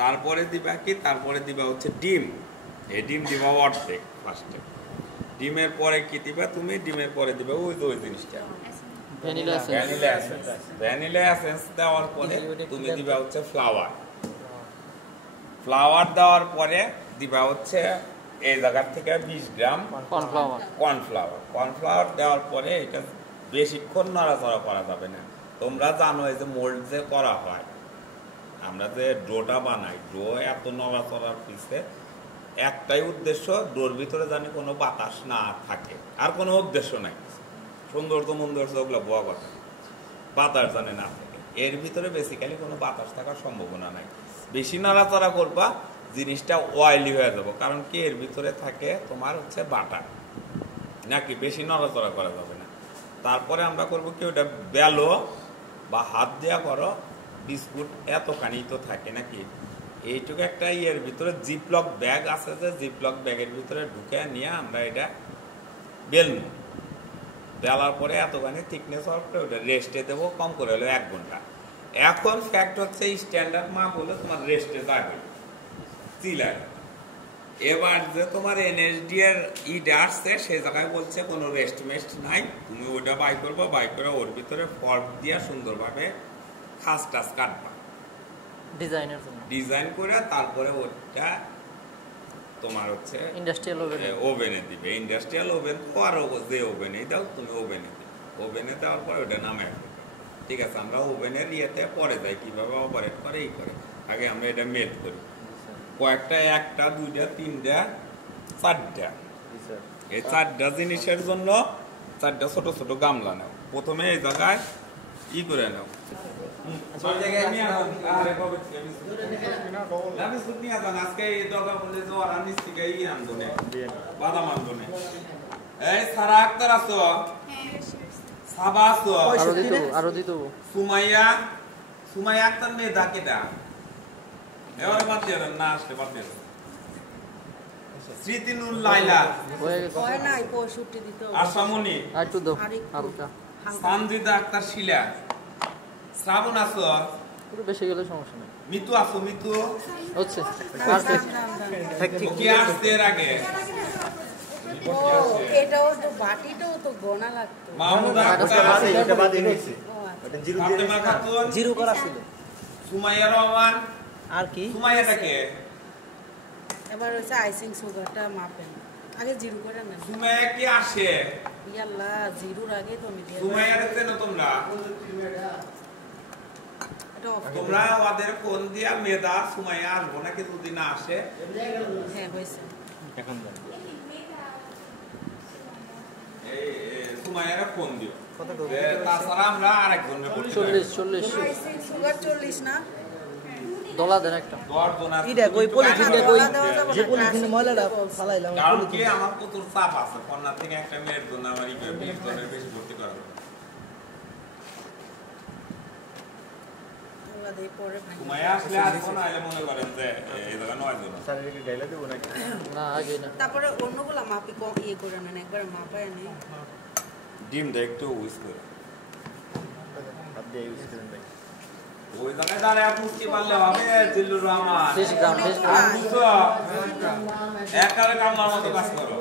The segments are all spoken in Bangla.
তারপরে দিবা কি, তারপরে দিবা হচ্ছে ডিম। এই ডিম দিবা অর্ধেক ফার্স্টে। ডিমের পরে কি দিবা তুমি, ডিমের পরে দিবা ওই জিনিসটা ভ্যানিলা এসেন্স দেওয়ার পরে তুমি দিবা হচ্ছে ফ্লাওয়ার দেওয়ার পরে দিবা হচ্ছে এই জায়গার থেকে 20 গ্রাম কর্নফ্লাওয়ার দেওয়ার পরে এটা বেশিক্ষণ নড়াচড়া করা যাবে না। তোমরা জানো এই যে মোল্ড যে করা হয়, আমরা যে ডোটা বানাই, ডো এত নড়াচড়ার পিছে একটাই উদ্দেশ্য, ডোর ভিতরে জানি কোনো বাতাস না থাকে, আর কোনো উদ্দেশ্য নাই। সৌন্দর্য মন্দর্য ওগুলো বোয়া কথা, বাতাস জানে না থাকে। এর ভিতরে বেসিক্যালি কোনো বাতাস থাকার সম্ভাবনা নাই। বেশি নাড়াচাড়া করবা জিনিসটা অয়েলি হয়ে যাবো, কারণ কি এর ভিতরে থাকে তোমার হচ্ছে বাটার, নাকি বেশি নড়াচড়া করা যাবে না। তারপরে আমরা করবো কি, ওটা বেলো বা হাত দেওয়া করো, বিস্কুট এতখানি তো থাকে নাকি, এইটুকু একটা ইয়ের ভিতরে জিপলক ব্যাগ আছে, যে জিপলক ব্যাগের ভিতরে ঢুকে নিয়ে আমরা এটা বেলবো। বেলার পরে এতখানি থিকনেস হওয়ার পরে ওটা রেস্টে দেবো, কম করে হলো 1 ঘন্টা। এখন ফ্যাক্ট হচ্ছে স্ট্যান্ডার্ড মাপ হলে তোমার রেস্টে যাবে চিলার। এবার যে তোমার এনএসডি এর ইটা আসছে, সেই জায়গায় বলছে কোনো রেস্ট মেস্ট নাই, তুমি ওটা বাই করবো, বাই করে ওর ভিতরে ফর্ক দিয়ে সুন্দরভাবে খাস টাস কাটবা ডিজাইন করে, তারপরে ওটা তোমার হচ্ছে ইন্ডাস্ট্রিয়াল ওভেনে দিবে। ইন্ডাস্ট্রিয়াল ওভেন তো আরো যে ওভেনে দাও তুমি, ওভেনে দিবে। ওভেনে দেওয়ার পরে ওটা নামে আসবে। ঠিক আছে, আমরা ওভেনের ইয়েতে পরে যাই কিভাবে অপারেট করে এই করে। আগে আমরা এটা মেল্ট করি কয়েকটা, 1টা 2টা 3টা 4টা। এই 4টা জিনিসের জন্য 4টা ছোট ছোট গামলা নাও। প্রথমে এই জায়গায় ই করে নাও, সুমাইয়া আক্তার মেয়ে ডাকেটা এবারে বাদ দিয়ে না আসলে বাদ দিয়ে স্মৃতিনুর লাইলা আশামণি সানজিদা আক্তার শিলা শ্রাবণ আছো, বেশি গেলে সমস্যা নেই। মিতু আছো, মিতু হচ্ছে কি আসছে এর আগে, এটাও তো বাটিটাও তো গোনা লাগতো। মাহমুদ আক্তার আছে, এটা বাদে নিছে, এটা জিরো করা ছিল। সুমাইয়া রহমান আর কি, সুমাইয়াটাকে এবার হচ্ছে আইসিং সুগারটা মাপেন, আগে জিরো করে নেন। সুমাইয়া কি আসে, ইয়াল্লাহ জিরোর আগে তো আমি দিয়ে সুমাইয়ার চেনো তোমরা, তোমরা ওদের ফোন দিয়া মেদা সুমাইয়া আসবো নাকি, যদি না আসে হ্যাঁ হয়েছে এখন এই সুমাইয়ারে ফোন দিও। তাছাড়া আমরা আরেকজনের 40 আইসিং সুগার 40 না ডলা দেন একটা 10 জন আছে। ইটা কই পলিথিনটা কই, যে পলিথিনে ময়লাটা ফালাইলাম, কারণ কি আমার প্রচুর চাপ আছে, কন্যা থেকে একটা মেয়ের জন্য আমার 20 জনের বেশি ভর্তি করা হবে। সুমাইয়া আসলে আসবো না, এলে মনে করেন যে এই জায়গা 9 জন শারীরিক গাইলা দেব নাকি না আগে না। তারপরে অন্যগুলা মাপি কম ইয়ে করে নেন, একবার মাপায় নেই। ডিমটা একটু উইস করে হাত দিয়ে ইউজ করেন ভাই, ওই জায়গায় দাঁড়ায় মুস্কি পারলে হবে। জিল্লুর রহমান 20 গ্রাম একালে কামলার মতো কাজ করো।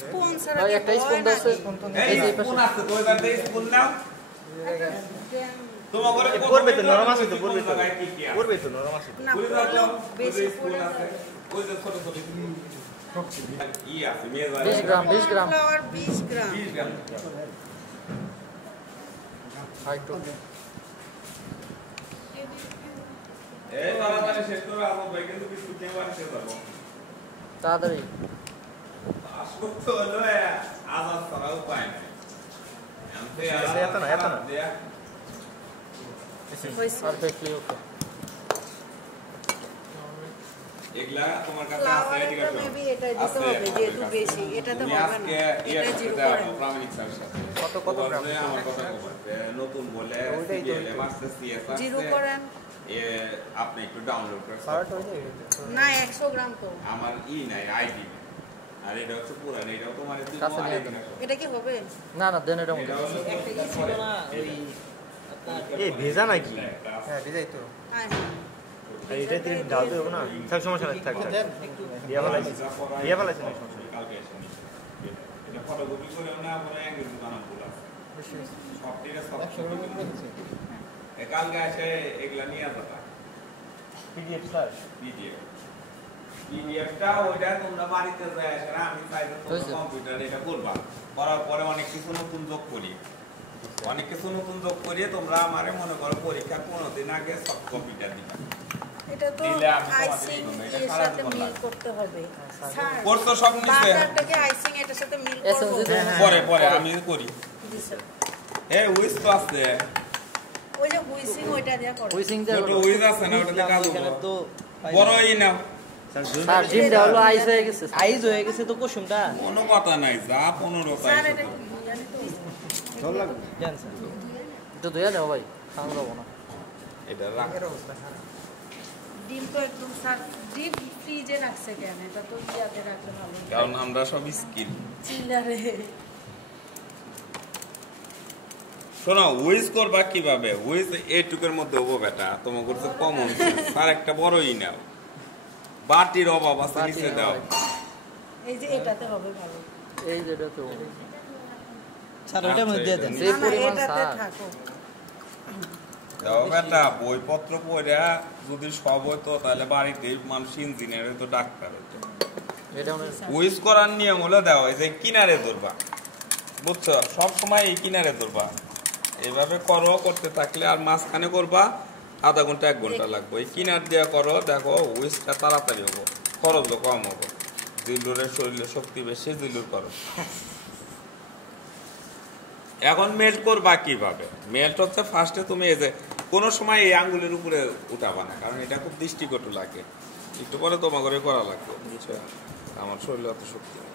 স্পুন ছাড়া ভাই একটা স্পুন দাও, এই স্পুন আছে তো, এবার দেই স্পুন নাও। তোমার ঘরে পড়বে তো নরম আছে তো, পড়বে তো নরম আছে তো, না পড়লো বেশি পড়ে ওই যে ছোট ছোট ই আছে মেজা 20 গ্রাম ফ্লাওয়ার 20 গ্রাম 20 গ্রাম হাই তো এই তাড়াতাড়ি শেষ করে আসো ভাই, কিন্তু বিস্কুট নিয়ে বাড়ি শেষ যাবো তাড়াতাড়ি। আসবো তো হলো আজাদ ছাড়া উপায় নাই। এত না পারফেক্টলি ওকে। এগুলা তোমার কাছে আছে, ফ্লাওয়ারটা ঠিক আছে মেবি এটা দিতে হবে, যেহেতু বেশি এটাতে হবে না, এটা জিরো করে প্রামাণিক স্যারের সাথে কত গ্রাম আমার কথা বলতে নতুন বলে সিএলএ মাস্টার সিএস জিরো করেন, আপনি একটু ডাউনলোড করে না 100 গ্রাম তো আমার নাই আইডি, আর এটা হচ্ছে পুরান, এটাও তোমার কাছে নিয়ে এটা কি হবে? না না দেন এটা এটা হচ্ছে একটা ই ছিল না, ওই এই ভেজা নাকি হ্যাঁ ভিজাই তো হ্যাঁ এইটা তিন ডাল দেবো না থাক সমস্যা নাই থাক থাক দিয়া ফেলাইছি না সমস্যা কালকে এসে নিচ্ছি। এটা ফটোকপি করে না পরে ইংরেজি বানাম ভুল আছে। সব ঠিক আছে, সব কালকে এসে এগুলা নিয়ে যাবা পিডিএফ স্যার পিডিএফটা ওইটা তোমরা বাড়িতে যায় আসে না, আমি চাইলে তোমরা কম্পিউটারে এটা করবা, করার পরে অনেক কিছু নতুন যোগ করি, অনেক কিছু নতুন যোগ করিয়ে তোমরা আমারে মনে করো পরীক্ষার 15 দিন আগে সব কপিটা দিবা। এটা তো দিলে আমি আইসিং তোমাদের এর এটা সাথে সারা মিল জীবন করতে হবে স্যার কোর্স সব নিছে বাটারটাকে আইসিং এর সাথে মিল করব পরে আমি করি। জি স্যার এই উইস তো আছে, ওই যে হুইসিং ওইটা দিয়া করো হুইসিং ছোট উইস আছে না, ওটাতে কাজ এখানে হবে তো বড়ই নাও। স্যার ডিমটা হলো আইস হয়ে গেছে, আইস হয়ে গেছে তো কুসুমটা কোনো কথা নাই, যা 15 তাই স্যার এটা জানি তো জল লাগবে জান স্যার তো দয়া দাও ভাই খাওয়া দাও না এটা রাখ। ডিম তো একদম স্যার ডিপ ফ্রিজে রাখছে কেন, এটা তো ইয়াতে রাখলে ভালো কারণ আমরা সব স্কিল। চিল্লারে শোনো উইস করবা কিভাবে, উইস এইটুকের মধ্যে হবো বেটা, তোমার কাছে কমন আর একটা বড়ই নাও, বাটির অভাব আছে নিচে দাও। এই যে এটাতে হবে ভালো এই যেটা তো স্যার ওটার মধ্যে দেন যে না, না, পরিমাণ এটাতে স্যার থাকো দাও বেটা, বইপত্র পড়া যদি সব হইতো তাহলে বাড়িতে মানুষ ইঞ্জিনিয়ার হইতো, ডাক্তার হইতো। এটা মনে উইস করার নিয়ম হলো দেওয়া এই যে কিনারে ধরবা, বুঝছো, সব সময় এই কিনারে ধরবা, এইভাবে করো, করতে থাকলে আর মাঝখানে করবা আধা ঘন্টা 1 ঘন্টা লাগবে, এই কিনার দিয়ে করো, দেখো উইসটা তাড়াতাড়ি হবো, খরচও কম হবো, জিল্লুরের শরীরে শক্তি বেশি, জিল্লুর করো। এখন মেল্ট করবা কিভাবে, মেল্ট হচ্ছে ফার্স্টে তুমি এই যে কোনো সময় এই আঙ্গুলের উপরে উঠাবা না, কারণ এটা খুব দৃষ্টিকটু লাগে, একটু পরে তোমার করে করা লাগবে, বুঝছো, আমার শরীরে অত শক্তি নেই।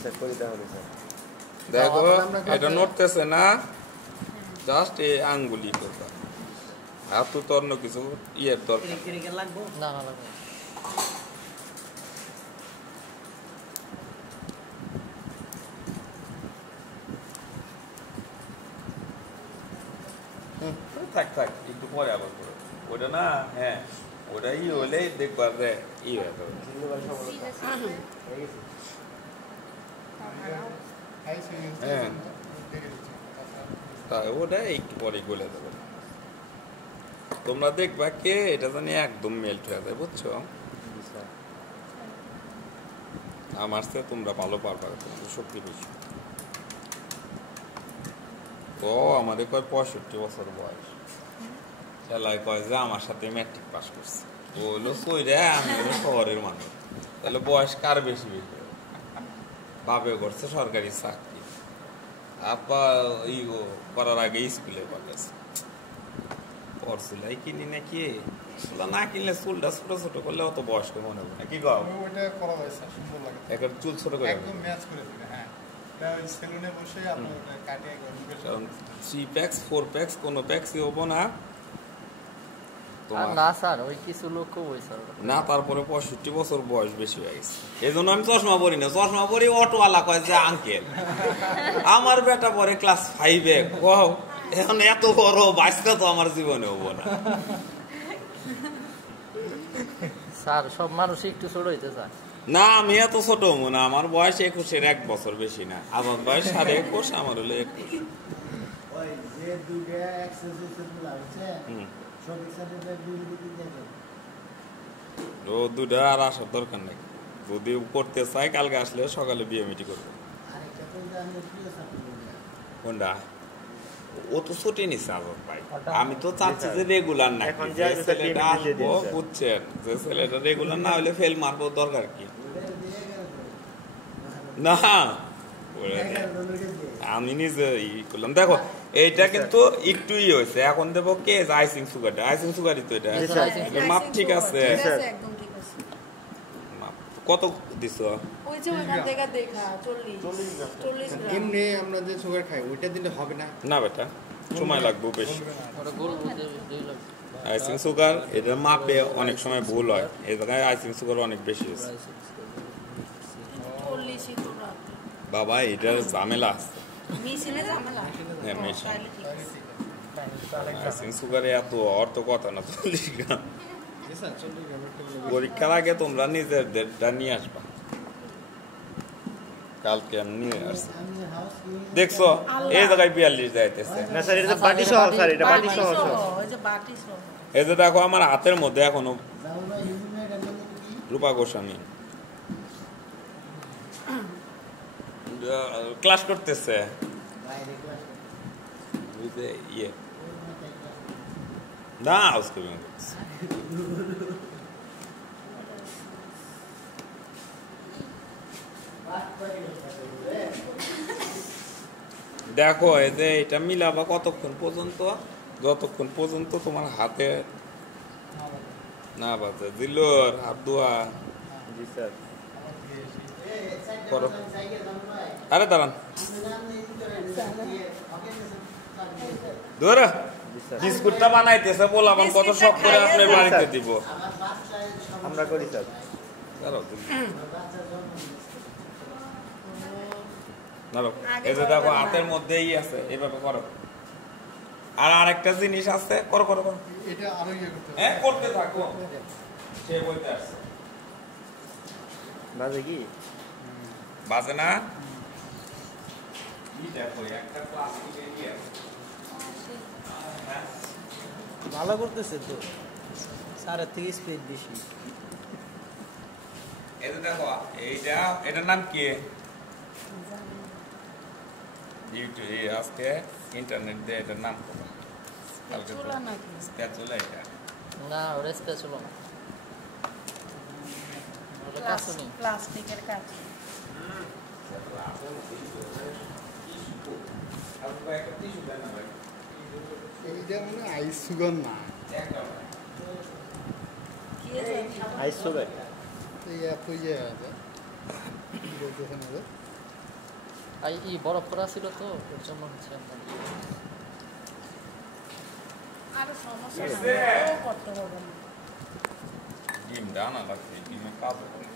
স্যার করিতে হবে স্যার দেখো এটা নড়তেছে না, জাস্ট এই আঙ্গুলি করবা, আর তো অন্য কিছু ইয়ের দরকার। ক্রিকেট লাগবো না না লাগবে থাক থাক একটু পরে আবার করো ওটা না, হ্যাঁ ওটা ই হলে দেখবা যে ই হয়ে যাবে। হ্যাঁ তাই ওটা একটু পরে গলে যাবে, তোমরা দেখবা কে এটা জানি একদম মেল্ট হয়ে যায়, বুঝছো, আমার সাথে তোমরা ভালো পারবা, তোমাদের শক্তি বেশি। ও আমাদের কয় 65 বছর বয়স, খেলায় কয় যে আমার সাথে ম্যাট্রিক পাস করছে, ও হলো সইরা, আমি হলো শহরের মানুষ, তাহলে বয়স কার বেশি বেশি, বাপে করছে সরকারি চাকরি, আপা ই করার আগে স্কুলে পাঠাচ্ছে, চুলাই কিনি নাকি, চুলা না কিনলে চুলটা ছোট ছোট করলে অত বয়স্ক মনে হবে না, কি গাও ওইটা করা হয় স্যার, সুন্দর লাগে, একটা চুল ছোট করে একদম ম্যাচ করে দিবে। হ্যাঁ এটা ওই সেলুনে বসে আপনি ওটা কাটিয়ে করবেন, কারণ 3 প্যাক্স 4 প্যাক্স কোনো প্যাক্সই হবো না আর তোমার না স্যার ওই কিছু লোক ওই স্যার না, তারপরে 65 বছর বয়স বেশি হয়ে গেছে, এই জন্য আমি চশমা পরি না, চশমা পরি অটোওয়ালা কয় যে আঙ্কেল, আমার বেটা পরে ক্লাস 5-এ, এখন এত বড় বাচ্চা তো আমার জীবনে হবো না। স্যার সব মানুষ একটু ছোট হইতে চায় না আমি এত ছোট হবো না, আমার বয়স 21-এর 1 বছর বেশি না, আমার বয়স 21.5, আমার হলো 21। ওই যে দুইটা এক্সারসাইজ গুলো আছে হুম, সব এক্সারসাইজ দুই দেখেন ও দুটা আর আসার দরকার নেই, যদি করতে চাই কালকে আসলে সকালে বিএমইটি করবো। আরেকটা তো আমি প্রিয় ছাত্র কোনটা ও তো ছুটি নিচ্ছে আজব ভাই, আমি তো চাচ্ছি যে রেগুলার না, এখন যে যে ছেলেটা দিয়ে আসবো, দিন, স্যার। বুঝছেন, যে ছেলেটা রেগুলার না হলে ফেল মারবো, দরকার কি না, আমি নিজে ই করলাম। দেখো এইটা কিন্তু একটু ই হয়েছে, এখন দেবো কে আইসিং সুগারটা, আইসিং সুগারই তো এটা, এটা মাপ ঠিক আছে, একদম ঠিক আছে মাপ কত দিছ, ওই যে ওখান থেকে দেখা 40 গ্রাম এমনি আমরা যে সুগার খাই ওইটা দিলে হবে না, না বেটা সময় লাগবে বেশি, ওটা গোল বুঝে দুই লাখ আইসিং সুগার এটার মাপে অনেক সময় ভুল হয়, এই জায়গায় আইসিং সুগার অনেক বেশি হয়েছে। 40 একটু রাখতে বাবা এটার ঝামেলা আছে, মিশিলে ঝামেলা হ্যাঁ মেশিন তাহলে ঠিক আছে সুগারে এত অর্থ কথা না 40 গ্রাম পরীক্ষার আগে তোমরা নিজেদেরটা নিয়ে আসবা কালকে আমি নিয়ে আসছি দেখছো এই জায়গায় 42 যাইতেছে না স্যার এটা বাটি সহ স্যার এটা বাটি সহ ওই যে বাটি সহ এই যে দেখো আমার হাতের মধ্যে এখনো রূপা গোস্বামী ক্লাস করতেছে ইয়ে না उसको দেখো এই যে এটা মিলাবা কতক্ষণ পর্যন্ত যতক্ষণ পর্যন্ত তোমার হাতে না বাজে দিলোর হাত ধোয়া জি স্যার করো আরে দাঁড়ান ধরো বিস্কুটটা বানাইতেছে বললাম কত শখ করে আপনার বাড়িতে দিব আমরা করি স্যার দাঁড়াও দাঁড়াও এই যে দেখো হাতের মধ্যেই আছে এইভাবে করো আর আরেকটা জিনিস আছে করো করো করো এটা আরো ইয়ে করতে হবে। হ্যাঁ করতে থাকো সে বলতে আসছে বাজে কি বাজে না কি দেখো একটা প্লাস্টিকের কি আছে ভালো করতেছে তো স্যারের থেকে স্পিড বেশি এই যে দেখো এটার নাম কি ইউটিউব আজকে ইন্টারনেট দিয়ে এটার নাম করো কালকে চুলা নাকি স্প্যাচুলা এটা না ওরে স্পেশাল না ওটা কাছে প্লাস্টিকের কাছে এইটা মানে আইস সুগার না কি জানি আইস সুগার এই এত ইয়ে আছে বলতেছেন ওদের আই ই বরফ করা ছিল তো এর জন্য হচ্ছে আরো সমস্যা না করতে হবে না ডিম ডানা লাগছে ডিমে কাজ করে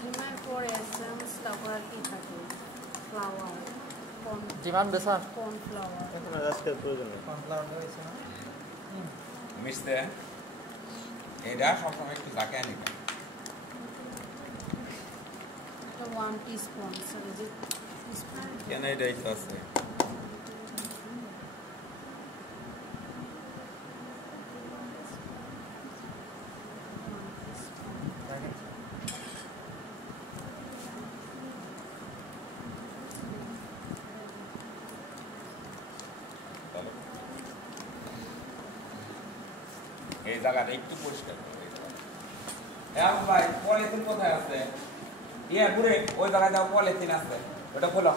ডিমের পরে এসেন্স তারপর আর কি থাকে ফ্লাওয়ার ডিমান্ড বেসার কর্নফ্লাওয়ার এখন আর আজকের প্রয়োজন নেই মিশতে এটা সবসময় একটু জাকে আনি তো 1 টিস্পুন স্যার যে টিস্পুন কেন এটাই তো আছে এই জায়গাটা একটু পরিষ্কার করে হ্যাঁ ভাই পলিথিন কোথায় আছে ইয়া ঘুরে ওই জায়গায় যাও পলিথিন আছে ওটা খোলো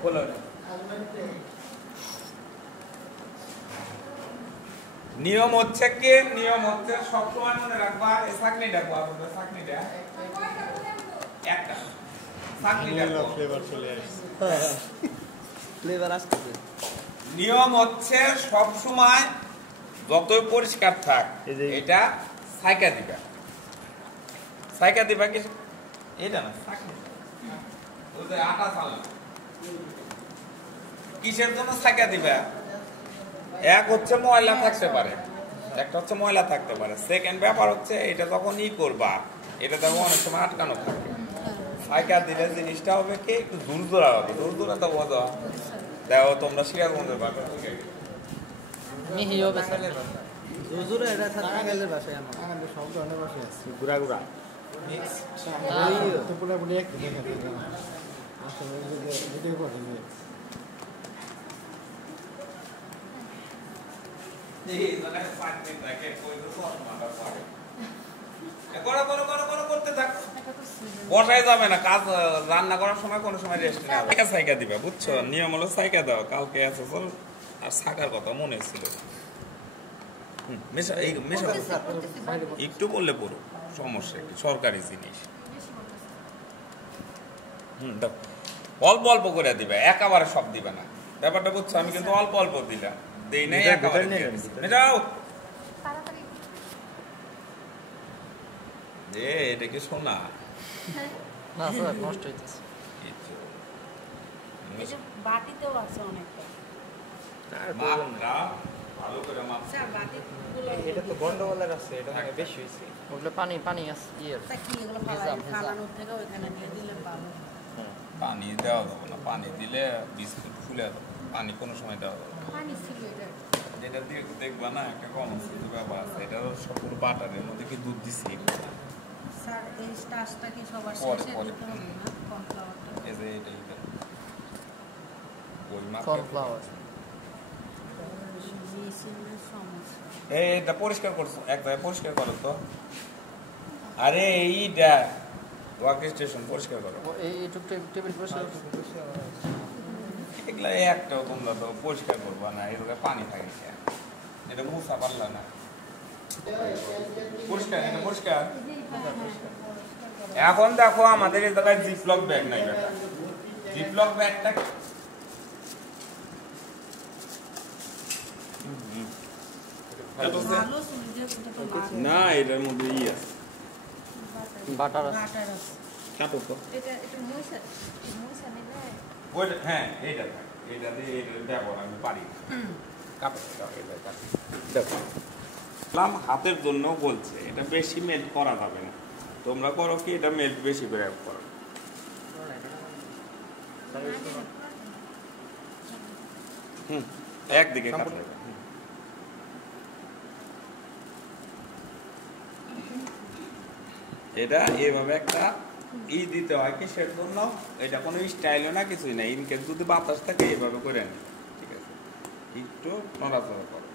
খোলো নিয়ম হচ্ছে কি নিয়ম হচ্ছে সবসময় মনে রাখবা এই চাকনিটা আপনাদের চাকনিটা একটা চাকনিটা ফ্লেভার চলে আসছে ফ্লেভার আসছে নিয়ম হচ্ছে সব সময় যতই পরিষ্কার থাক এটা সাইকা দিবা কি এটা না ওই যে আটা চাল কিসের জন্য সাইকা দিবা এক হচ্ছে ময়লা থাকতে পারে একটা হচ্ছে ময়লা থাকতে পারে সেকেন্ড ব্যাপার হচ্ছে এটা যখন ই করবা এটা তখন অনেক সময় আটকানো থাকে সাইকা দিলে জিনিসটা হবে কি একটু দূরদূরা হবে দূরদূরা তো বোঝা দেখো তোমরা সিরাজগঞ্জের বাজার থেকে মিহি হবে স্যার হুজুরে এটা থাকা গেলে বাসায় আমার আমি সব ধরনের বসে আছি গুড়া গুড়া তো পুরোপুরি এক আসলে ভিডিও করে বসাই যাবে না কাজ রান্না করার সময় কোনো সময় রেস্ট নেই সাইকা দিবা বুঝছো নিয়ম হলো সাইকা দাও কালকে আছে চল আর শাকার কথা মনে ছিল একটু বললে পড়ো সমস্যা কি সরকারি জিনিস দাও অল্প অল্প করে দিবে একেবারে সব দিবে না ব্যাপারটা বুঝছো আমি কিন্তু অল্প অল্প দিলাম দেই নাই একেবারে মেটাও এটা কি শোনা না স্যার নষ্ট হইতেছে এই যে বাটিতেও আছে অনেকটা আর প্রয়োজন নেই। মাত্রা ভালো করে মাত্রা স্যার বাটিগুলো এটা তো গন্ডগোলের আছে, এটা মানে বেশি হয়েছে। ওগুলো পানি আছে ইয়ের তা কি এগুলো ভেজা। ফালানোর থেকে ওইখানে দিয়ে দিলে ভালো পানি দেওয়া যাবে না, পানি দিলে বিস্কুট ফুলে যাবে, পানি কোনো সময় দেওয়া যাবে না। পানি ছিল এটা যেটা দিয়ে দেখবা না একটা কম কিন্তু ব্যাপার আছে, এটা সবগুলো বাটারের মধ্যে কি দুধ দিছি স্যার এই স্টার্চটা কি সবার পরে, শেষে পরে। দিতে হবে না কর্নফ্লাওয়ারটা এই যে এটা ওই মাত্রা কর্নফ্লাওয়ার মেশিনের সমস্যা এটা পরিষ্কার করছো, এক জায়গায় পরিষ্কার করো তো। আরে এইটা ওয়ার্ক স্টেশন পরিষ্কার করো। এইটুক টেবিল বসে এগুলা একটাও তোমরা তো পরিষ্কার করবা না, এর পানি থাকে না, এটা মুছা পারলা না। পরিষ্কার, এটা পরিষ্কার। এখন দেখো আমাদের এই জায়গায় জিপলক ব্যাগ নাই বেটা, জিপলক ব্যাগটা ভালো সুবিধা এটা তো না, এটার মধ্যে ই আছে, বাটার আছে বাটার আছে কাটো তো। এটা মুইসা নিলে ওইটা হ্যাঁ, এইটা থাক, এটা দিয়ে এটা ব্যবহার আমি পারি না। কাটো এটা কাটো দেখো, হাতের জন্য বলছে এটা বেশি মেল্ট করা যাবে না, তোমরা করো কি এটা মেল্ট বেশি প্রয়োগ করো। একদিকে কাটো। এটা এইভাবে একটা দিতে হয় কি সেটার জন্য, এটা কোনো স্টাইলও না কিছুই না, ইনকেস যদি বাতাস থাকে এইভাবে করে নি, ঠিক আছে। একটু নড়াচড়া করো,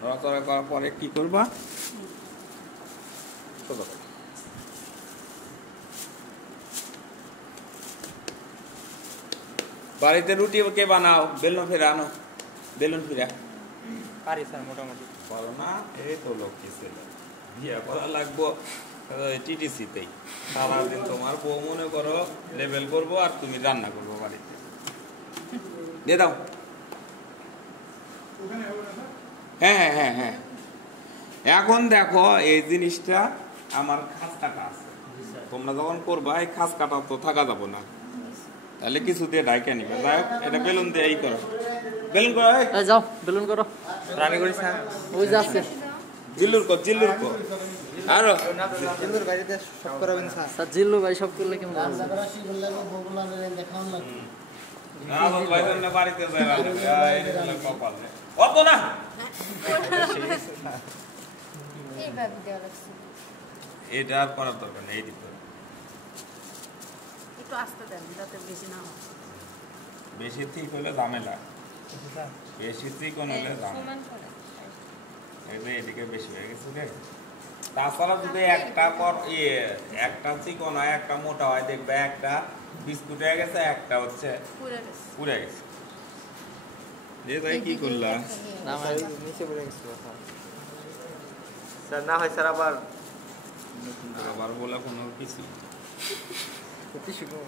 নড়াচড়া করার পরে কি করবা, বাড়িতে রুটি কে বানাও, বেলুন ফিরে আনো, বেলুন ফিরা পারি স্যার মোটামুটি। বলো না, এই তো লক্ষ্মী ছেলে, বিয়ে করা লাগবো টিটিসিতেই, সারাদিন তোমার বউ মনে করো লেভেল করবো আর তুমি রান্না করবো বাড়িতে, দিয়ে দাও। হ্যাঁ হ্যাঁ হ্যাঁ হ্যাঁ, এখন দেখো এই জিনিসটা আমার খাস কাটা আছে, তোমরা যখন করবা এই খাস কাটা তো থাকা যাবো না, তাহলে কিছু দিয়ে ঢাইকে নিবে। যাই হোক, এটা বেলুন দিয়ে এই করো, বেলুন করো, এই যাও বেলুন করো রানি করি স্যার। ওই যে আছে জিল্লুর কর, জিল্লুর কর, আরো জিন্দুর বাড়িতে সব করাবেন স্যার। স্যার জিল্লু ভাই সব করলে কেমন হবে? বাড়িতে অত না এইভাবে দেওয়া লাগছে এটা আর করার দরকার নেই, এই দিতে হবে। একটু আস্তে দেন যাতে বেশি না হয় বেশি ঠিক হলে ঝামেলা, বেশি চিকন হলে ঝামেলা। সমান করে এই যে এদিকে বেশি হয়ে গেছে রে। তাছাড়া যদি একটা একটা চিকন হয় একটা মোটা হয়, দেখবে একটা বিস্কুট হয়ে গেছে, একটা হচ্ছে পুরো গেছে পুড়ে গেছে। যে তাই কি করলা, না স্যার নিচে পড়ে গেছিল স্যার, না হয় স্যার আবার আবার বলে কোনো কিছু সত্যি শুনো।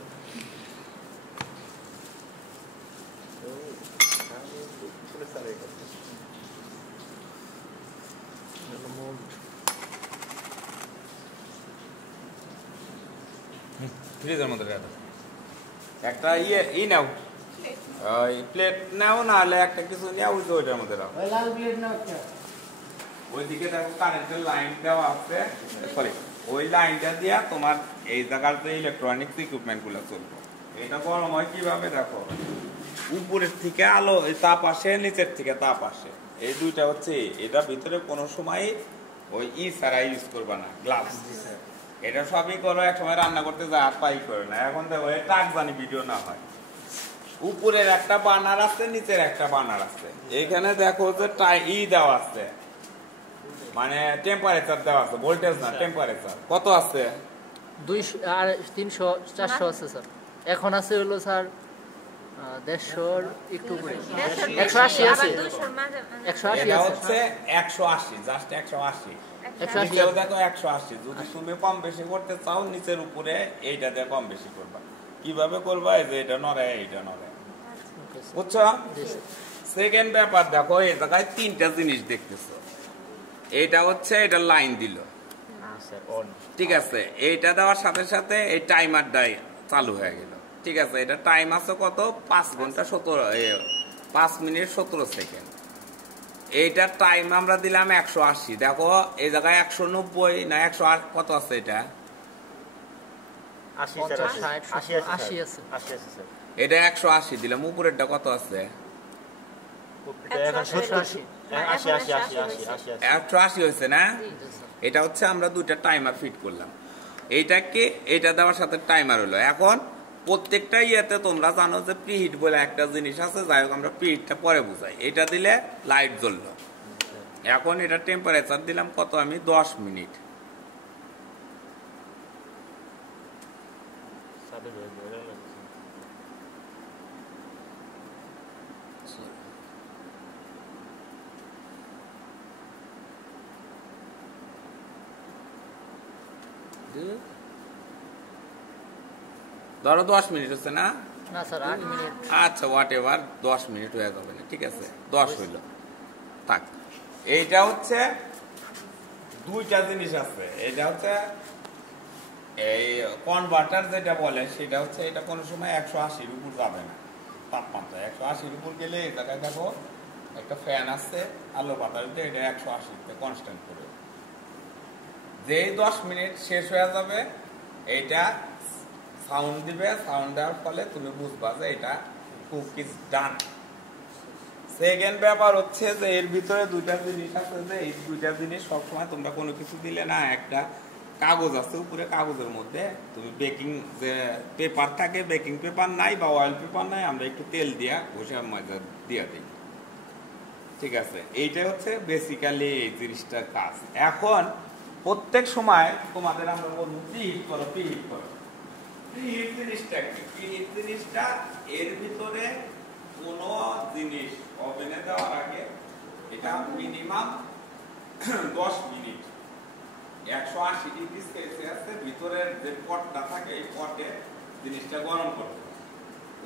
ফ্রিজের মধ্যে রাখো। একটা নাও, ওই প্লেট নাও, না হলে একটা কিছু নিয়ে ওই যে ওইটার মধ্যে রাখো। ওইদিকে দেখো কারেন্টের লাইন দেওয়া আছে, সরি ওই লাইনটা দিয়া তোমার এই জায়গার যে ইলেকট্রনিক্স ইকুইপমেন্ট গুলো চলবে। এটা গরম হয় কিভাবে দেখো, উপরের থেকে আলো তাপ আসে, নিচের থেকে তাপ আসে, এই দুইটা হচ্ছে। এটা ভিতরে কোনো সময় ওই ছাড়া ইউজ করবা না, গ্লাভস। এটা সবই করো, এক সময় রান্না করতে যা আর পাই করে না। এখন দেখো টাক জানি ভিডিও না হয়, উপরের একটা বার্নার আছে, নিচের একটা বার্নার আছে। এইখানে দেখো যে দেওয়া আছে, মানে টেম্পারেচার দেওয়া আছে, ভোল্টেজ না টেম্পারেচার। কত আছে? 200 আর 300 400 আছে স্যার। এখন আছে হলো স্যার 150 একটু উপরে 180 আছে, 180 এটা আছে হচ্ছে 180, জাস্ট 180। 180 নিচেও দেখো 180। যদি তুমি কম বেশি করতে চাও, নিচের উপরে এইটা দিয়ে কম বেশি করবা। কিভাবে করবা, এই যে এটা নড়ায়, এইটা নড়ায়, বুঝছো? সেকেন্ড ব্যাপার দেখো, এই জায়গায় তিনটা জিনিস দেখতেছো। এইটা হচ্ছে এটা লাইন দিল, ঠিক আছে। এইটা দেওয়ার সাথে সাথে এই টাইমারটাই চালু হয়ে গেল, ঠিক আছে, এটা টাইম আছে কত 5 ঘন্টা 5 মিনিট 17 সেকেন্ড। এইটার টাইম আমরা দিলাম 180। দেখো এই জায়গায় 190 না 108 কত আছে? এটা 80 স্যার, 80 আছে, 80 আছে স্যার। এটা 180 দিলাম, উপরেরটা কত আছে? এখন 80 180 হয়েছে না? এটা হচ্ছে আমরা দুইটা টাইমার ফিট করলাম, এইটাকে এইটা দেওয়ার সাথে টাইমার হলো। এখন প্রত্যেকটা ইয়েতে তোমরা জানো যে প্রিহিট বলে একটা জিনিস আছে, যাই হোক আমরা প্রিহিটটা পরে বুঝাই। এটা দিলে লাইট জ্বললো। এখন এটা টেম্পারেচার দিলাম কত আমি 10 মিনিট। ধরো 10 মিনিট হচ্ছে না? না স্যার 8 মিনিট। আচ্ছা হোয়াট এভার, 10 মিনিট হয়ে যাবে না, ঠিক আছে 10 হইল থাক। এইটা হচ্ছে দুইটা জিনিস আছে। এটা হচ্ছে এই কনভার্টার যেটা বলে সেটা হচ্ছে এটা কোনো সময় 180-র উপর যাবে না তাপমাত্রা। 180-র উপর গেলে এই জায়গায় দেখো একটা ফ্যান আছে আলো বাতাসে, এটা 180-তে কনস্ট্যান্ট করে। যেই 10 মিনিট শেষ হয়ে যাবে এইটা সাউন্ড দিবে, সাউন্ড দেওয়ার ফলে তুমি বুঝবা যে এটা কুক ইজ ডান। সেকেন্ড ব্যাপার হচ্ছে যে এর ভিতরে দুইটা জিনিস আছে, যে এই দুইটা জিনিস সবসময় তোমরা কোনো কিছু দিলে না, একটা কাগজ আছে উপরে, কাগজের মধ্যে তুমি বেকিং যে পেপার থাকে, বেকিং পেপার নাই বা অয়েল পেপার নাই, আমরা একটু তেল দিয়া ঘষে ময়দা দিয়া দিই, ঠিক আছে। এইটাই হচ্ছে বেসিক্যালি এই জিনিসটার কাজ। এখন প্রত্যেক সময় তোমাদের আমরা বলবো প্রিহিট করো, প্রিহিট করো। প্রিহিট জিনিসটা কি? প্রিহিট জিনিসটা এর ভিতরে কোনো জিনিস ওভেনে দেওয়ার আগে এটা মিনিমাম 10 মিনিট 180 ডিগ্রি সেলসিয়াসের ভিতরের যে পটটা থাকে এই পটে জিনিসটা গরম করতে হবে।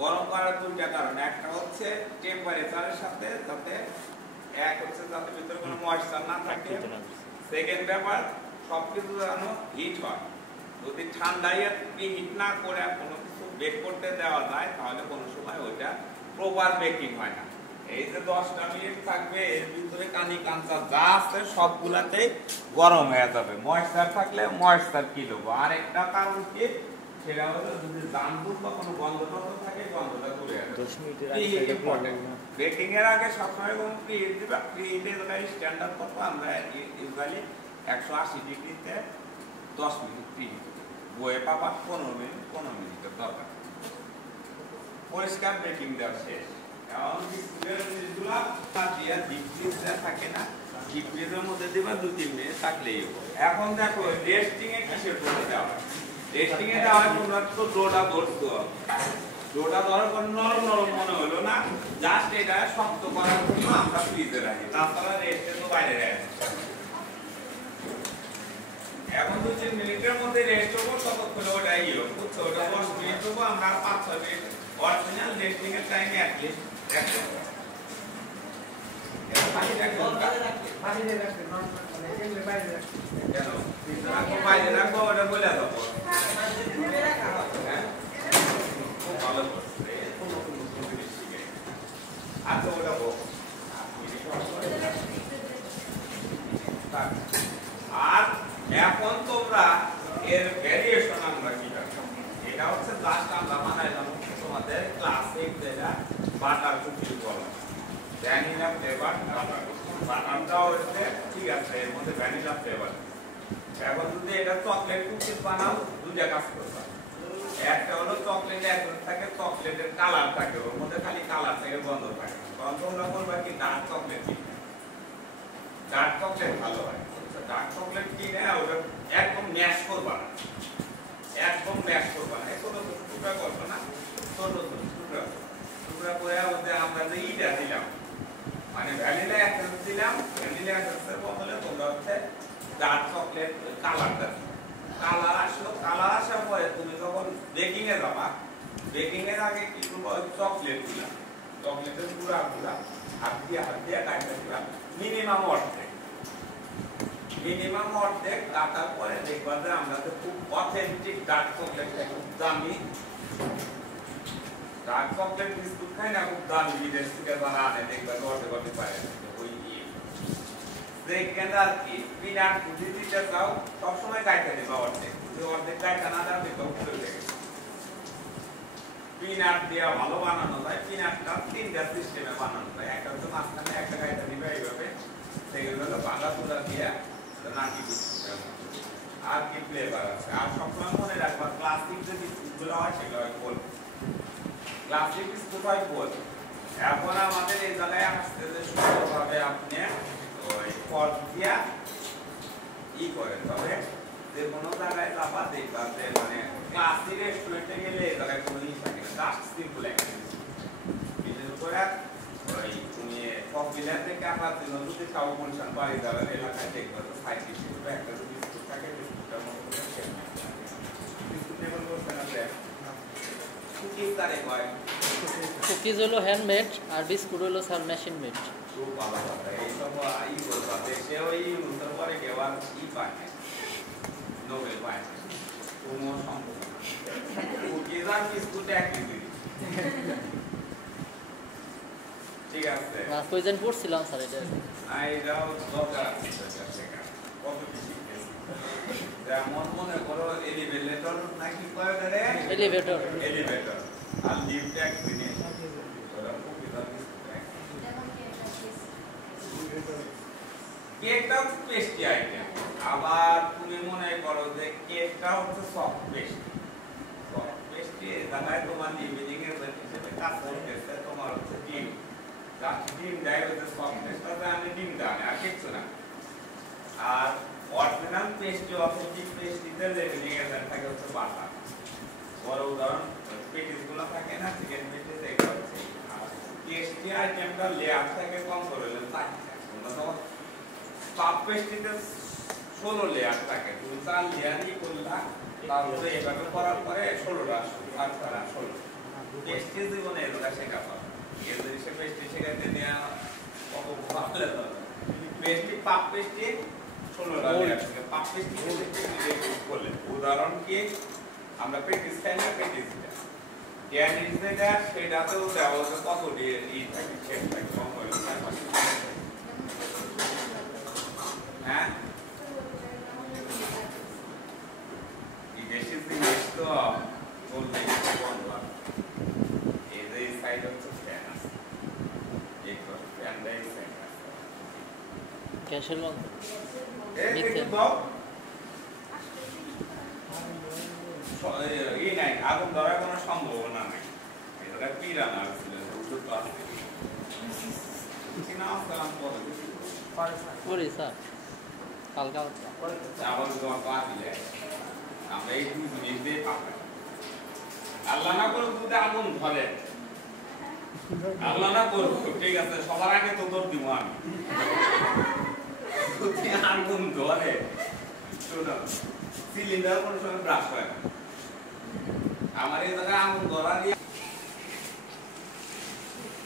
গরম করার দুইটা কারণ, একটা হচ্ছে টেম্পারেচারের সাথে, যাতে এক হচ্ছে যাতে ভিতরে কোনো ময়েশ্চার না থাকে। সেকেন্ড ব্যাপার সবকিছু যেন হিট হয়। যদি ঠান্ডায় প্রিহিট না করে কোনো কিছু বেক করতে দেওয়া যায় তাহলে কোনো সময় ওইটা প্রপার বেকিং হয় না। এই যে 10টা মিনিট থাকবে এর ভিতরে কানি কাঁচা যা আছে সবগুলাতেই গরম হয়ে যাবে। ময়েশ্চার থাকলে ময়েশ্চার কি দেবো। আর একটা কারণ কি, সেটা হলো যদি জানবুক বা কোনো গন্ধ থাকে গন্ধটা ঘুরে যাবে। বেকিং এর আগে সবসময় কোনো প্রিহিট দিবা, প্রিহিটের স্ট্যান্ডার্ড কত আমরা ইউজুয়ালি 180 ডিগ্রিতে 10 মিনিট প্রিহিট বয়ে পাবা। 15 মিনিটের দরকার। পরিষ্কার বেকিং দেওয়া শেষ। এখন বিস্কুটের জিনিসগুলো দিয়ে ডিপ ফ্রিজে থাকে না, ডিপ ফ্রিজের মধ্যে দিবা 2-3 মিনিট থাকলেই হবে। এখন দেখো রেস্টিং এ কিসের করে দেওয়া হয়? রেস্টিং এ দেওয়া হয় তোমরা তো ডোটা ধরছো, ডোটা ধরার পর নরম নরম মনে হলো না, জাস্ট এটা শক্ত করার জন্য আমরা ফ্রিজে রাখি, তাছাড়া রেস্টে তো বাইরে রাখি। এখন 2-3 মিনিটের মধ্যে রেস্ট হবো, ততক্ষণে ওটা ইয়ে বুঝছো, ওটা 10 মিনিট হবো, আমরা 5-6 মিনিট অরিজিনাল রেস্টিং এর টাইমে অ্যাটলিস্ট রাখতে হবে। পানি রাখবো, পানি রাখতে মানে এমনি বাইরে রাখতে কেন? রাখবো বাইরে রাখবো, ওটা বলে দেবো। হ্যাঁ খুব ভালো করছে, আচ্ছা ওটা হোক। আর এখন তোমরা এর ভ্যারিয়েশন আমরা কি রাখবো, এটা হচ্ছে জাস্ট আমরা বানাইলাম তোমাদের ক্লাসিক যেটা বাটার কুকি বলা, ভ্যানিলা ফ্লেভার বাটারটাও হচ্ছে ঠিক আছে, এর মধ্যে ভ্যানিলা ফ্লেভার। এখন যদি এটা চকলেট কুকি বানাও দুইটা কাজ করবে, একটা হলো চকলেট একদম থাকে, চকলেটের কালার থাকে, ওর মধ্যে খালি কালার থেকে গন্ধ থাকে, তখন তোমরা বলবা কি ডার্ক চকলেট কিনে, ডার্ক চকলেট ভালো হয়। ডার্ক চকলেট কিনে ওটা একদম ম্যাশ করবা না, একদম ম্যাশ করবা না, ছোট ছোট টুকরা করবো না, ছোট ছোট টুকরা টুকরা করে ওদের আমরা যে ইটা দিলাম মানে ভ্যানিলা এসেন্স দিলাম, ভ্যানিলা এসেন্সের বদলে তোমরা হচ্ছে ডার্ক চকলেট কালারটা, কালার আসলো, কালার আসার পরে তুমি যখন বেকিং এ যাবা, বেকিং এর আগে কি করবো, চকলেট দিলাম, চকলেটের গুঁড়া গুলা হাত দিয়ে কাটতে দিলাম মিনিমাম অর্ধেক, মিনিমাম অর্ধেক কাটার পরে দেখবা যে আমরা তো খুব অথেন্টিক ডার্ক চকলেট, খুব দামি ডার্ক চকলেট বিস্কুট খাই না, খুব দামি বিদেশ থেকে যারা আনে দেখবে গড়ে পারে ওই সেকেন্ড আর কি পিনাট বুঝি দিতে চাও সবসময় কাইতে দেবে অর্ধেক, অর্ধেক কাইতে না দেবে তো পুরো লেগে পিনাট দিয়ে ভালো বানানো যায়। পিনাটটা তিনটা সিস্টেমে বানানো যায়, একটা হচ্ছে মাঝখানে একটা কাইতে দিবে এইভাবে, সেগুলো হলো বাঁধা চুলা দিয়ে নাকি আর কি ফ্লেভার আছে। আর সবসময় মনে রাখবা ক্লাসিক যে বিস্কুটগুলো হয় সেগুলো হয় গোল, ক্লাসিক বিস্কুট হয় গোল। এখন আমাদের এই জায়গায় আসতে যে সুন্দরভাবে আপনি ওই ফর্ক দিয়া ই করেন, তবে যে কোনো জায়গায় চাপা দেখবা যে মানে ক্লাসিক রেস্টুরেন্টে গেলে এই জায়গায় কোনো ই থাকে না, জাস্ট সিম্পল একটা বিশেষ করে ওই তুমি কফিল্যান্ড থেকে আসার জন্য যদি খাও গুলশান বাড়ি যাবেন এলাকায় দেখবা তো সাইড হিসেবে একটা বিস্কুট থাকে, বিস্কুটটার মতো করে বিস্কুট নেবেন বলছেন আপনি কুকিজ তারে হয়, কুকিজ হলো হ্যান্ডমেড আর বিস্কুট হলো স্যার মেশিন মেড। খুব ভালো কথা। এইসব ই করবা দেশে ওই উত্তর পরে কেউ আর ই পায় না, নোবেল পায় না, কোনো সম্ভব না। কুকিজ আর বিস্কুট একই জিনিস, ঠিক আছে। ক্লাস কয়জন পড়ছিলাম স্যার এটা? এটাও দরকার আছে কত বেশি যেমন মনে করো এলিভেটর নাকি কয় করে এলিভেটর আর লিফট এক জিনিস, কেকটা হচ্ছে পেস্ট্রি আইটেম। আবার তুমি মনে করো যে কেকটা হচ্ছে সফট পেস্ট্রি, সফট পেস্ট্রি জায়গায় তোমার লিভিং এর হিসেবে কাজ করতেছে তোমার হচ্ছে ডিম, জাস্ট ডিম দেয় হচ্ছে সফট পেস্ট্রিটা আমি ডিম দেয় আর কিছু না। আর অরিজিনাল পেস্ট্রি অথেন্টিক পেস্ট্রিতে লিভিং এর থাকে হচ্ছে বাটার। বড় উদাহরণ পেটিসগুলো থাকে না, চিকেন পেটিস এগুলো হচ্ছে। আর পেস্ট্রি আইটেমটা লেয়ার থেকে কম করে হলে পাপ পেস্ট্রিতে 16 লেয়ার থাকে, তুমি 4 লেয়ারই করলা, তারপরে এভাবে করার পরে 16টা আর 16 পেস্ট্রি জীবনে এগুলো শেখা পাবে। এর জিনিসে পেস্ট্রি শেখাতে নেওয়া কত ভালো হবে। পেস্ট্রি পাপ পেস্ট্রি 16টা লেয়ার থাকে, পাপ পেস্ট্রি করলে উদাহরণ কি আমরা পেটিস খাই না, পেটিস ড্যানিস যেটা সেটাতেও দেওয়া হচ্ছে কত ই থাকে, শেপ থাকে কম করে হ্যাঁ দেশের জিনিস তো বলতে এই যে সাইড হচ্ছে ফ্যান আছে, এই ফ্যানটা এই সাইড আছে ক্যাশের লং নাই, আগুন ধরার কোনো সম্ভাবনা নাই। এটা পিরানা ছিল করি স্যার কালকা আবার তোমার পা দিলে আমরা এই দুই জিনিস দিয়ে পাকাই। আল্লাহ না করুক যদি আগুন ধরে, আল্লাহ না করুক, ঠিক আছে সবার আগে তো তোর দিব আমি, যদি আগুন ধরে শোনো সিলিন্ডার কোনো সময় ব্রাশ হয় না, আমার এই জায়গায় আগুন ধরা দিয়ে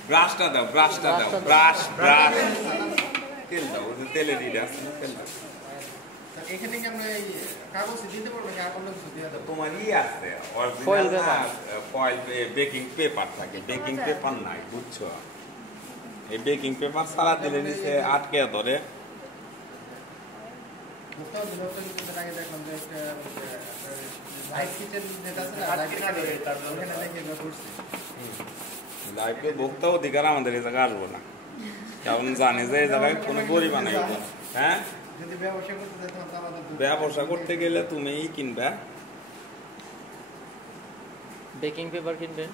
ব্রাশটা দাও, ব্রাশটা দাও, ব্রাশ ব্রাশ তেল দাও, তেলের ইটা আছে না, তেল দাও। এখানে কি আমরা এই কাগজ দিতে পারবো না, অন্য কিছু দিয়ে দেবো? তোমার ই আছে অরিজিনাল না, ফয়েল বেকিং পেপার থাকে, বেকিং পেপার নাই বুঝছো, এই বেকিং পেপার সারা দিলে নিচে আটকে ধরে। আগে দেখলাম যে একটা লাইভ কিচেন যেটা আছে না, লাইভ কিচেন ওখানে দেখে আমরা করছি। লাইভে ভোক্তা অধিকার আমাদের এই জায়গায় আসবো না, কারণ জানে যে এই জায়গায় কোনো গরিব বানাই। হ্যাঁ যদি ব্যবসা করতে যেতাম তো আমাদের ব্যবসা করতে গেলে তুমিই কিনবা, বেকিং পেপার কিনবেন।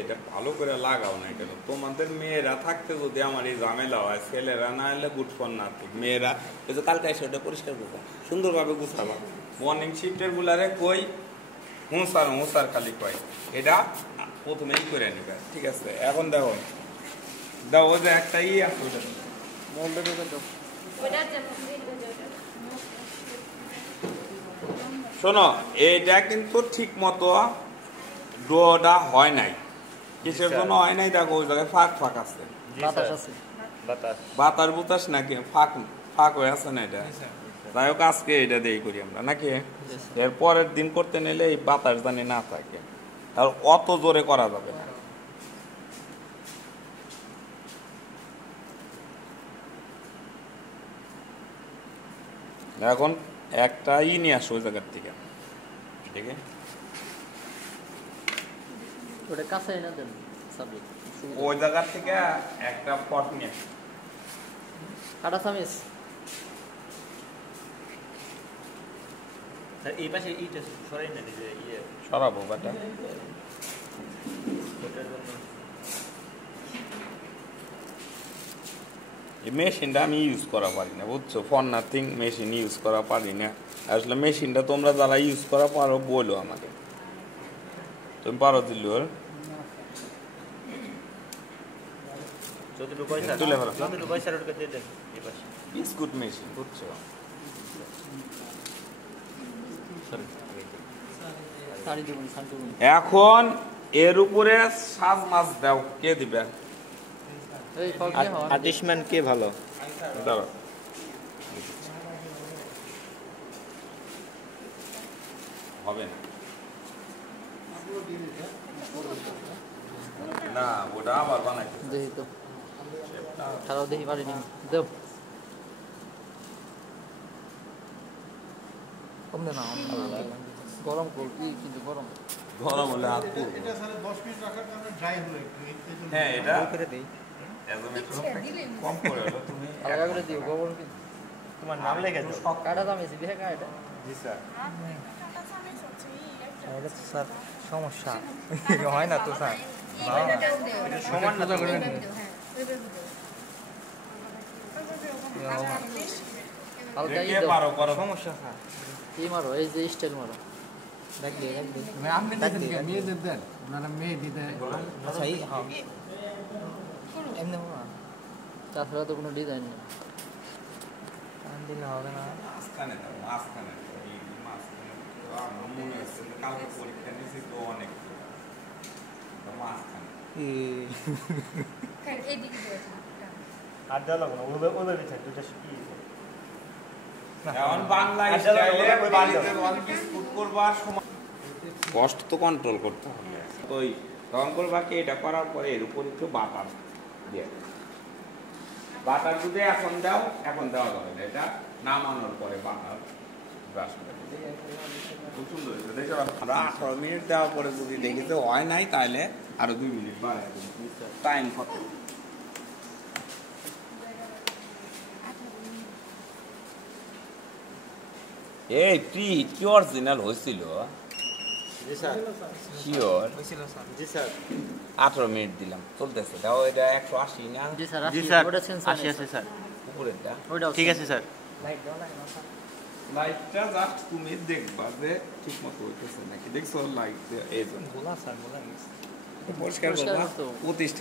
এটা ভালো করে লাগাও না, এটা তোমাদের মেয়েরা থাকতে যদি আমার এই ঝামেলা হয়, ছেলেরা না এলে গুড ফর নাথিং। মেয়েরা এই যে কালকে এসে ওটা পরিষ্কার করবা, সুন্দরভাবে গুছাবা। মর্নিং শিফটের গুলারে কই হুঁসার খালি কয়, এটা প্রথমেই করে নিবে, ঠিক আছে। এখন দেখো দাও ওই যে একটা ই আছে ওটা শোনো, এইটা কিন্তু ঠিক মতো ডোটা হয় নাই। কিসের জন্য হয় নাই দেখো, ওই জায়গায় ফাঁক ফাঁক আছে, বাতাস আছে, বাতাস বাতাস বুতাস নাকি ফাঁক ফাঁক হয়ে আছে না, এটা যাই হোক আজকে এটা দিয়েই করি আমরা নাকি এর পরের দিন করতে নিলে এই বাতাস জানি না থাকে আর অত জোরে করা যাবে না। এখন একটা নিয়ে আসো ওই জায়গার থেকে, ঠিক আছে? ওটা কাছে এনে দেন সাবজেক্ট ওই জায়গার থেকে একটা পট নিয়ে আসো। কাটা চামিচ এই পাশে এইটা সরাই না যে ইয়ে সরাবো বাটা। ওটার জন্য এই মেশিনটা আমি ইউজ করা পারি না, বুঝছো? ফর নাথিং মেশিন ইউজ করা পারি না। আসলে মেশিনটা তোমরা যারা ইউজ করা পারো বলো আমাকে, তুমি পারো দিলো যতটুকু পয়সা তুলে ফেলো। যতটুকু পয়সা ওটা দিয়ে দেন এই পাশে বিস্কুট মেশিন, বুঝছো? শাড়ি দেবেন শাড়ি দেবেন এখন এর উপরে সাজ মাছ দাও, কে দিবে? এই ফল দিয়ে হওয়া আর্টিস্টম্যান কে ভালো দাঁড়াও, হবে না না ওটা আবার বানাইতে দেখি তো খারাপ দেখি পারিনি দেও কমবে না গরম করবি কিন্তু গরম গরম হলে হাত পুড়বে। এটা স্যার 10 মিনিট রাখার কারণে ড্রাই হলো একটু হ্যাঁ এটা করে দেই একদম একটু কম করে হলো তুমি আলাদা করে দিও গরম কিন্তু তোমার নাম লেখা তো কাটা চামিচ দেখে কাটা জি স্যার এটা তো স্যার সমস্যা হয় না তো স্যার সমান না তো হালকা ই কে দাও পারো করো। সমস্যা স্যার ই মারো এই যে স্টাইল মারো আপনি দেখেন কি মেয়েদের দেন ওনারা মেয়ে দিতে আচ্ছা এই হ্যাঁ এমনি না তাছাড়া তো কোনো ডিজাইন নেই টান দিলে হবে না মাঝখানে দাও, মাঝখানে দাও, এই মাঝখানে দাও। আমার মনে হচ্ছে যে কালকে পরীক্ষা নিয়েছি তো অনেক তো মাঝখানে আর দেওয়া লাগবে না ওইভাবে থাক দুটো কি এখন বাংলা স্টাইলে বাড়িতে অনেক বিস্কুট করবার সময় কষ্ট তো কন্ট্রোল করতে হবে। তো তখন করবা কি এটা করার পরে এর উপর একটু বাটার দিয়ে বাটার যদি এখন দাও, এখন দেওয়া যাবে না, এটা নামানোর পরে বাটার ব্রাশ করে খুব সুন্দর হয়েছে। দেখো আমরা 18 মিনিট দেওয়ার পরে যদি দেখি যে হয় নাই তাহলে আরো 2 মিনিট বাড়ায় দেবো। টাইম কত? এই প্রিট কি অরিজিনাল হয়েছিল? জি স্যার শিওর? হয়েছিল স্যার জি স্যার 18 মিনিট দিলাম, চলতেছে। দাও এটা 180 না জি স্যার জি 80 স্যার ওটা চেঞ্জ 80 আছে স্যার উপরেরটা? ওইটাও ঠিক আছে স্যার লাইট দাও লাগে না স্যার লাইটটা জাস্ট তুমি দেখবা যে ঠিক মতো হইতেছে নাকি। দেখছো লাইট এই জন্য গোলা স্যার গোলা গেছে পরিষ্কার পরিষ্কার করবা করতে হবে। প্রতিষ্ঠা